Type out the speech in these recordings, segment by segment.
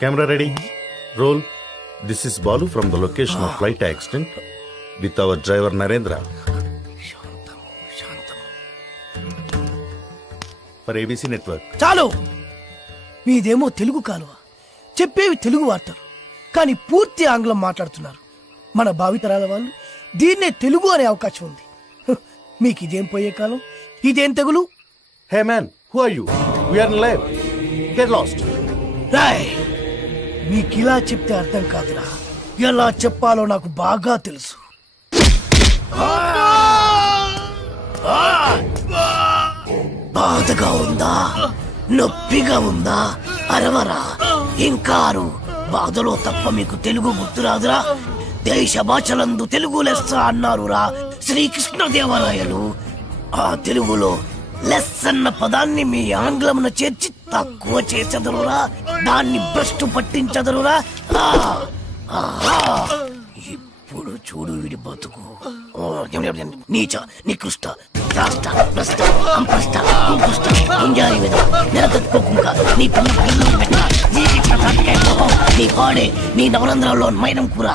Camera ready. Roll. This is Balu from the location of flight accident with our driver Narendra. For ABC Network. చాలు, మీదేమో తెలుగు కాలువ, చెప్పేవి తెలుగు వార్తలు, కానీ పూర్తి ఆంగ్లం మాట్లాడుతున్నారు. మన భావితరాల వాళ్ళు దీన్నే తెలుగు అనే అవకాశం ఉంది. మీకు ఇదేం పోయే కాలం, ఇదేం తెగులు? Hey man, who are you? We are in live. Get lost. Roy, మీకిలా చెప్తే అర్థం కాదురా, ఎలా చెప్పాలో నాకు బాగా తెలుసు. బాధగా ఉందా, నొప్పిగా ఉందా? అరవరా, ఇంకారు. బాధలో తప్ప మీకు తెలుగు గుర్తురాదురా? దేశ భాషలందు తెలుగు లెస్స అన్నారురా శ్రీకృష్ణదేవరాయలు. ఆ తెలుగులో లెస్ అన్న పదాన్ని మీ ఆంగ్లమున చేర్చి తక్కువ చేసెదరురా, దాన్ని భ్రష్టు పట్టించదరురా. ఇప్పుడు చూడు వీడి బతుకు. నీచ, నికృష్ట, రాష్ట్ర, భ్రష్ట, అంపష్ట, కుంకుష్ట, గుంజారి మీద నెలతొక్కుకుంక నీ పిల్ల పిల్లలు పెట్ట, నీ పాడే, నీ నవరంధ్రాల్లో మైనం కూర.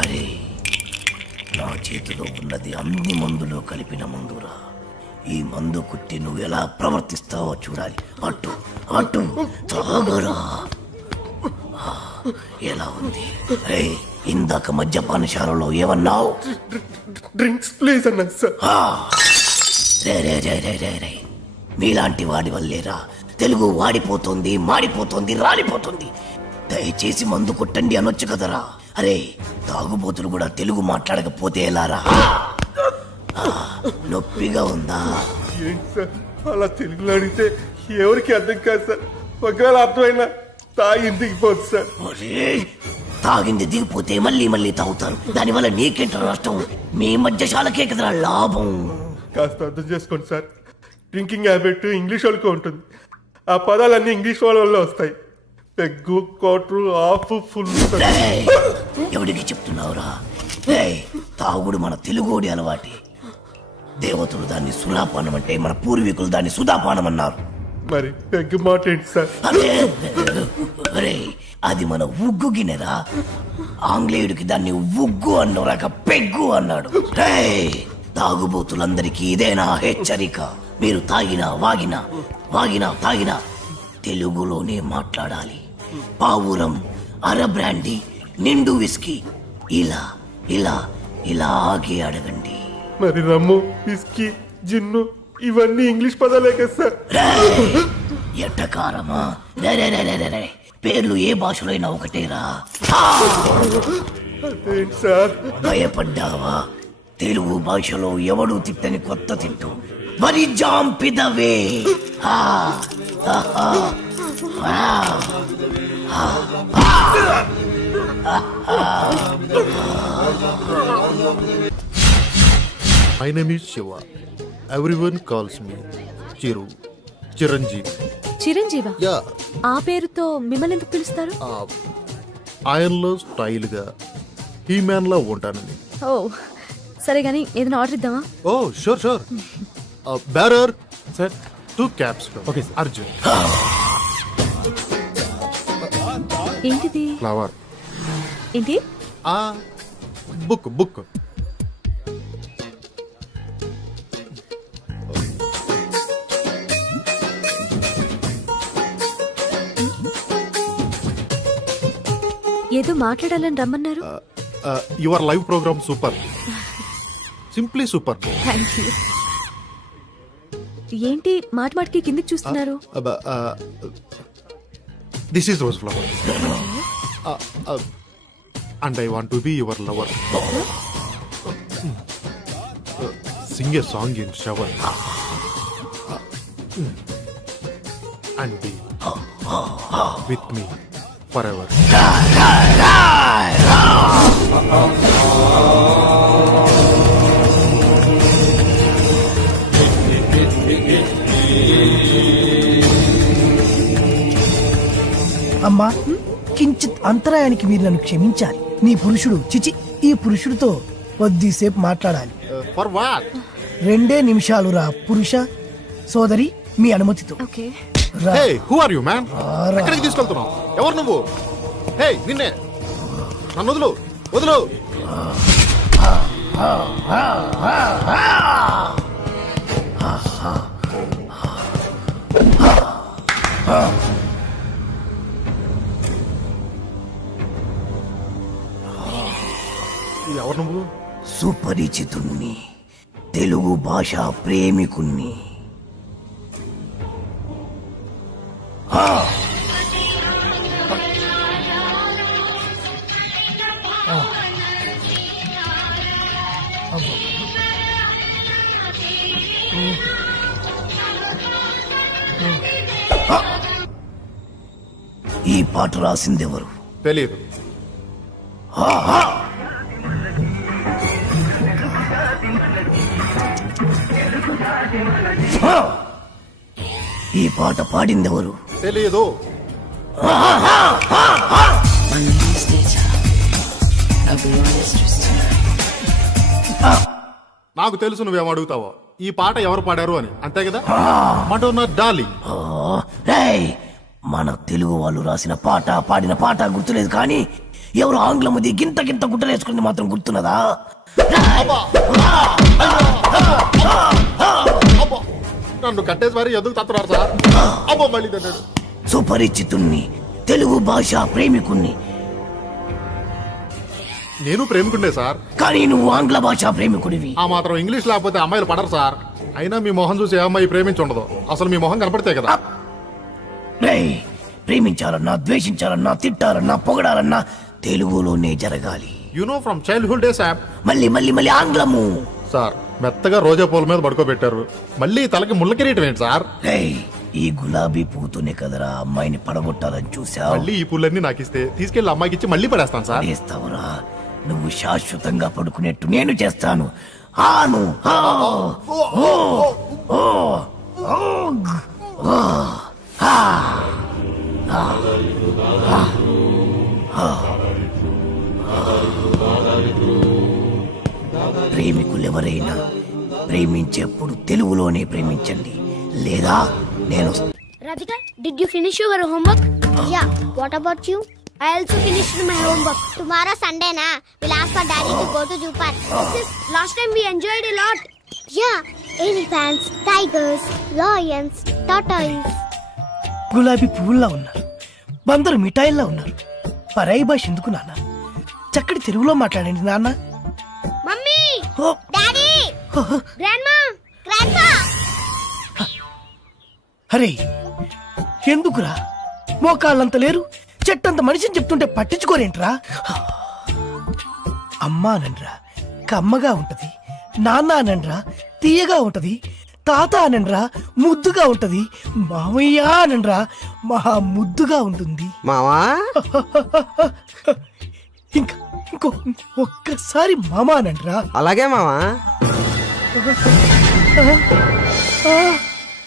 అరే, నా చేతిలో ఉన్నది అన్ని మందులు కలిపిన మందురా. ఈ మందు కుట్టి నువ్వు ఎలా ప్రవర్తిస్తావో చూడాలి. అటు అటు తాగరా. ఎలా ఉంది? ఇందాక మద్యపానశాలలో ఏమన్నావు? డ్రింక్స్ ప్లీజ్ అన్నా సార్. రే, మీలాంటి వాడి వల్లేరా తెలుగు వాడిపోతుంది, మాడిపోతుంది, రాలిపోతుంది. దయచేసి మందు కొట్టండి అనొచ్చు కదరా. అరే, తాగుబోతులు కూడా తెలుగు మాట్లాడకపోతే ఎలారా? నొప్పిగా ఉందా? ఏంటి సార్ అలా తెలుగులో అడిగితే ఎవరికి అర్థం కాదు సార్. ఒకవేళ అర్థమైనా తాగి దిగిపోతుంది సార్. తాగింది దిగిపోతే మళ్ళీ మళ్ళీ తాగుతారు. దానివల్ల నీకేంట నష్టం? మీ మధ్యశాలకే కదరా లాభం. కాస్త అర్థం చేసుకోండి సార్. డ్రింకింగ్ హ్యాబిట్ ఇంగ్లీష్ వాళ్ళకి ఉంటుంది. ఆ పదాలన్నీ ఇంగ్లీష్ వాళ్ళ వల్ల వస్తాయి. Peg, quarter, half, full. ఎవరికి చెప్తున్నావురా? తాగుడు మన తెలుగోడి అలవాటి. దేవతలు దాన్ని సులాపానం అంటే, మన పూర్వీకులు దాన్ని సుధాపానం అన్నారు. మరి పెగ్గు మాట ఏంటి సార్? అరే, అది మన ఉగ్గు గిన్నెరా. ఆంగ్లేయుడికి దాన్ని ఉగ్గు అన్నోరాక పెగ్గు అన్నాడు. తాగుబోతులందరికీ ఇదేనా హెచ్చరిక? మీరు తాగినా తాగినా తెలుగులోనే మాట్లాడాలి. పావురం, అర బ్రాండీ, నిండు విస్కీ ఇలా ఇలా ఇలాగే అడగండి. మరి రమ్ము, విస్కీ, జిన్ను ఇవన్నీ ఇంగ్లీష్ పదాలే కదా సార్. ఎట్టకారమా? పేర్లు ఏ భాషలో అయినా ఒకటేరా. అదేంటి సార్? భయపడ్డావా? తెలుగు భాషలో ఎవడు తిట్టని కొత్త తిట్టు. వరి జాంపిదవే. My name is Shiva. Everyone calls me Chiranjeevi. Chiranjeeva? Yeah. ఆ పేరుతో మిమ్మల్ని ఎందుకు పిలుస్తారు? ఆయనలో స్టైల్ గా హీ మ్యాన్ లా ఉంటానని. ఓ సరే గానీ ఏదైనా ఆర్డర్ ఇద్దామా? Oh sure. Bearer sir, 2 caps. Okay Arjun. ఏంటిది? ఫ్లవర్. ఏంటి? బుక్. ఏదో మాట్లాడాలని రమ్మన్నారు. Your live programme super, simply super. Thank you. ఏంటి మాటికి కిందకి చూస్తున్నారు? This is rose flower and I want to be your lover. Sing a song in shower and be with me forever. అమ్మా కించిత్ అంతరాయానికి మీరు నన్ను క్షమించాలి. నీ పురుషుడు చిచి ఈ పురుషుడితో కొద్దిసేపు మాట్లాడాలి. For what? 2 నిమిషాలు రా పురుష. సోదరి మీ అనుమతితో. ఓకే. రా. Hey who are you man? ఎక్కడికి తీసుకెళ్తున్నావు? ఎవరు నువ్వు? హే నిన్నే, నన్ను వదులు వదులు. ఎవరు నువ్వు? సుపరిచితుణ్ణి, తెలుగు భాష ప్రేమికుణ్ణి. ఈ పాట రాసిందెవరు? తెలియదు. ఈ పాట పాడిందెవరు? తెలియదు. నాకు తెలుసు నువ్వేం అడుగుతావో. ఈ పాట ఎవరు పాడారు అని, అంతే కదా? Madonna darling. రేయ్, మన తెలుగు వాళ్ళు రాసిన పాట పాడిన పాట గుర్తులేదు కానీ ఎవరు ఆంగ్లముది గింత గింత గుట్టలేసుకుంది మాత్రం గుర్తున్నదా? అబ్బా! నన్ను కట్టేసి మరి ఎందుకు తత్తున్నారు సార్? అబ్బో మళ్ళీ తన్నాడు. సుపరిచితుణ్ణి, తెలుగు భాష ప్రేమికుణ్ణి. నేను ప్రేమికుండే సార్. కానీ నువ్వు ఆంగ్ల భాష ప్రేమికుడివి. ఆ మాత్రం ఇంగ్లీష్ లేకపోతే అమ్మాయిలు పడరు సార్. అయినా మీ మొహం చూసి ఏ అమ్మాయి ప్రేమించుండదు. అసలు మీ మొహం కనపడితే కదా. రేయ్, ప్రేమించాలన్నా ద్వేషించాలన్నా తిట్టాలన్నా పొగడాలన్నా తెలుగులోనే జరగాలి. You know from childhood days మళ్ళీ మళ్ళీ మళ్ళీ ఆంగ్లము. సార్ మెత్తగా రోజా పూల మీద పడుకోబెట్టారు, మళ్ళీ తలకి ముళ్ళ కిరీటం ఏంటి సార్? రేయ్, ఈ గులాబీ పూతోనే కదరా అమ్మాయిని పడగొట్టాలని చూసావు. మళ్ళీ ఈ పూలన్నీ నాకు ఇస్తే తీసుకెళ్లి అమ్మాయికి ఇచ్చి మళ్ళీ పడేస్తాను సార్. చేస్తావురా? నువ్వు శాశ్వతంగా పడుకునేట్టు నేను చేస్తాను. ఆను ఆ, ఓ, ఓ, ఓ, ఓ, ఆ, ఆ, ఆ. ప్రేమికులెవరైనా ప్రేమించేప్పుడు తెలుగులోనే ప్రేమించండి, లేదా నేను Radhika, did you finish your homework? Yeah. What about you? I also finished my homework. Tomorrow Sunday na. We'll ask for daddy to go to zoo park. Sis, last time we enjoyed a lot. Yeah. Elephants, tigers, lions, tortoise. గులాబీ పువ్వుల్లా ఉన్నారు, బందరు మిఠాయిల్లా ఉన్నారు. పరాయి భాష ఎందుకు నాన్న? చక్కటి తెలుగులో మాట్లాడండి నాన్న. Mummy! ఓ, Daddy! Grandma! Grandpa! అరే ఎందుకురా? మోకాళ్ళంత లేరు, చెట్టంత మనిషిని చెప్తుంటే పట్టించుకోరేంట్రా? అమ్మా అనండ్రా కమ్మగా ఉంటది, నాన్న అనండ్రా తీయగా ఉంటది, తాత అనండ్రా ముద్దుగా ఉంటది, మామయ్య అనండ్రా మహా ముద్దుగా ఉంటుంది. మావా ఇంకా ఇంకో ఒక్కసారి మామ అనండ్రా. అలాగే మావా.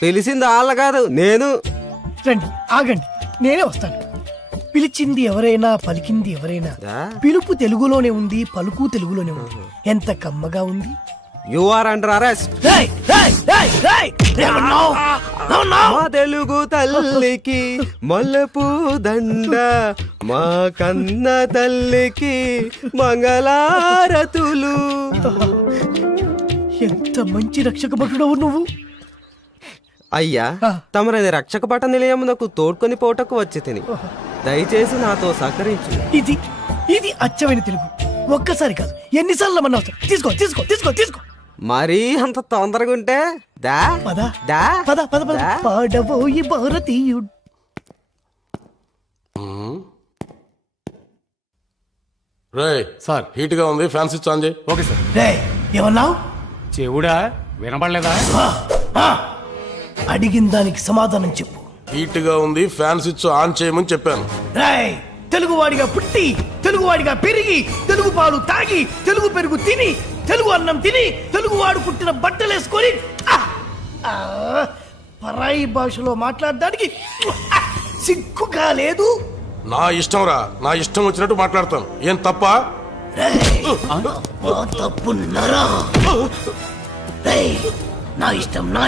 తెలిసింది వాళ్ళ కాదు, నేను. రండి ఆగండి, నేనే వస్తాను. పిలిచింది ఎవరైనా పలికింది ఎవరైనా, పిలుపు తెలుగులోనే ఉంది, పలుకు తెలుగులోనే ఉంది. ఎంత కమ్మగా ఉంది. You are under arrest. రేయ్, రేయ్, రేయ్, రేయ్, ఏమన్నావ్? ఏమన్నావ్? మా తెలుగు తల్లికి మల్లెపూ దండ, మా కన్న తల్లికి మంగళారతులు. ఎంత మంచి రక్షక భటుడవు నువ్వు. అయ్యా, తమరది రక్షక పట నిలయమునకు తోడ్కొని పోటకు వచ్చి తిని దయచేసి నాతో సహకరించు. ఇది ఇది అచ్చమైన తెలుగు. ఒక్కసారి కాదు ఎన్నిసార్లు మన అవసరం. తీసుకో తీసుకో తీసుకో తీసుకో. మరీ అంత తొందరగా ఉంటే దా పద దా పద పద పద. దా. పాడబోయి భారతీయుడు. రే సార్ హీట్ గా ఉంది, ఫ్యాన్ స్విచ్ ఆన్ చేయి. Okay sir. రేయ్, ఏమన్నావ్? చెవుడా వినపడలేదా? అడిగిన దానికి సమాధానం చెప్పు. హీట్ గా ఉంది, ఫ్యాన్ స్విచ్ ఆన్ చేయమని చెప్పాను. రేయ్, తెలుగువాడిగా పుట్టి, తెలుగువాడిగా పెరిగి, తెలుగు పాలు తాగి, తెలుగు పెరుగు తిని, తెలుగు అన్నం తిని, తెలుగువాడు పుట్టిన బట్టలేసుకొని పరాయి భాషలో మాట్లాడడానికి సిగ్గుగా లేదు. నా ఇష్టం రా, నా ఇష్టం వచ్చినట్టు మాట్లాడతాను. ఏం తప్ప? మా తప్పు నరా రేయ్, నా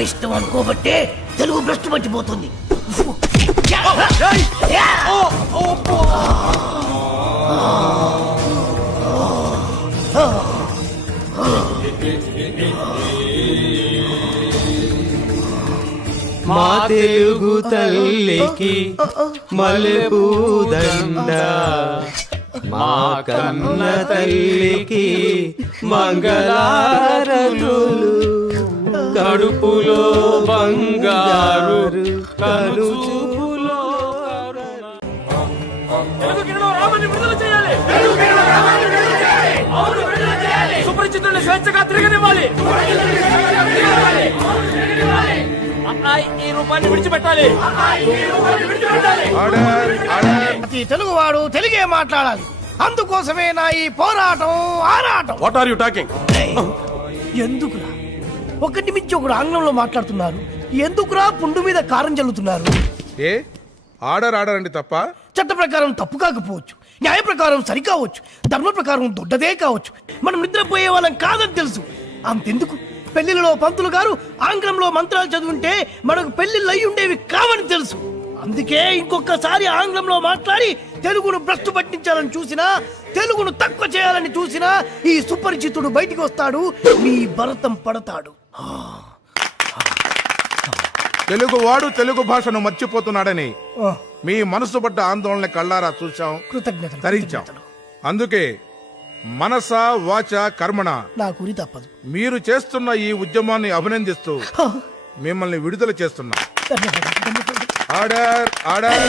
ఇష్టం అనుకోబట్టే తెలుగు భ్రష్టు పట్టిపోతుంది. మా తెలుగు తల్లికి మల్లెపూదండ, మా కన్న తల్లికి మంగళారతులు, కడుపులో బంగారు కలుచుపులో సుపరిచితుల్ని స్వేచ్ఛగా తిరగనివ్వాలి. ఈ రూపాన్ని విడిచిపెట్టాలి. ప్రతి తెలుగువాడు తెలుగే మాట్లాడాలి. అందుకోసమే నా ఈ పోరాటం ఆరాటం. What are you talking? ఎందుకురా ఒకటి మించి ఒకడు ఆంగ్లంలో మాట్లాడుతున్నారు? ఎందుకురా పుండు మీద కారం చల్లుతున్నారు? ఏ ఆర్డర్ అండి తప్ప? చట్ట ప్రకారం తప్పు కాకపోవచ్చు, న్యాయ ప్రకారం సరి కావచ్చు, ధర్మ ప్రకారం దొడ్డదే కావచ్చు. మనం నిద్రపోయే వాళ్ళం కాదని తెలుసు. అంతెందుకు, పెళ్లిలో పంతులు గారు ఆంగ్లంలో మంత్రాలు చదువుంటే మనకు పెళ్లిళ్ళు అయి ఉండేవి కావని తెలుసు. అందుకే ఇంకొకసారి ఆంగ్లంలో మాట్లాడి తెలుగును భ్రష్టు పట్టించాలని చూసినా, తెలుగును తక్కువ చేయాలని చూసినా ఈ సుపరిచితుడు బయటికి వస్తాడు, మీ భరతం పడతాడు. తెలుగు వాడు తెలుగు భాషను మర్చిపోతున్నాడని మీ మనసు పడ్డ ఆందోళన కళ్ళారా చూశాం, కృతజ్ఞతలు ధరించాం. అందుకే మనస వాచ కర్మణ నా గురి తప్పదు. మీరు చేస్తున్న ఈ ఉద్యమాన్ని అభినందిస్తూ మిమ్మల్ని విడుదల చేస్తున్నా. ఆర్డర్ ఆర్డర్,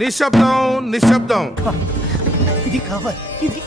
నిశ్శబ్దం నిశ్శబ్దం. ఇది కావాలి, ఇది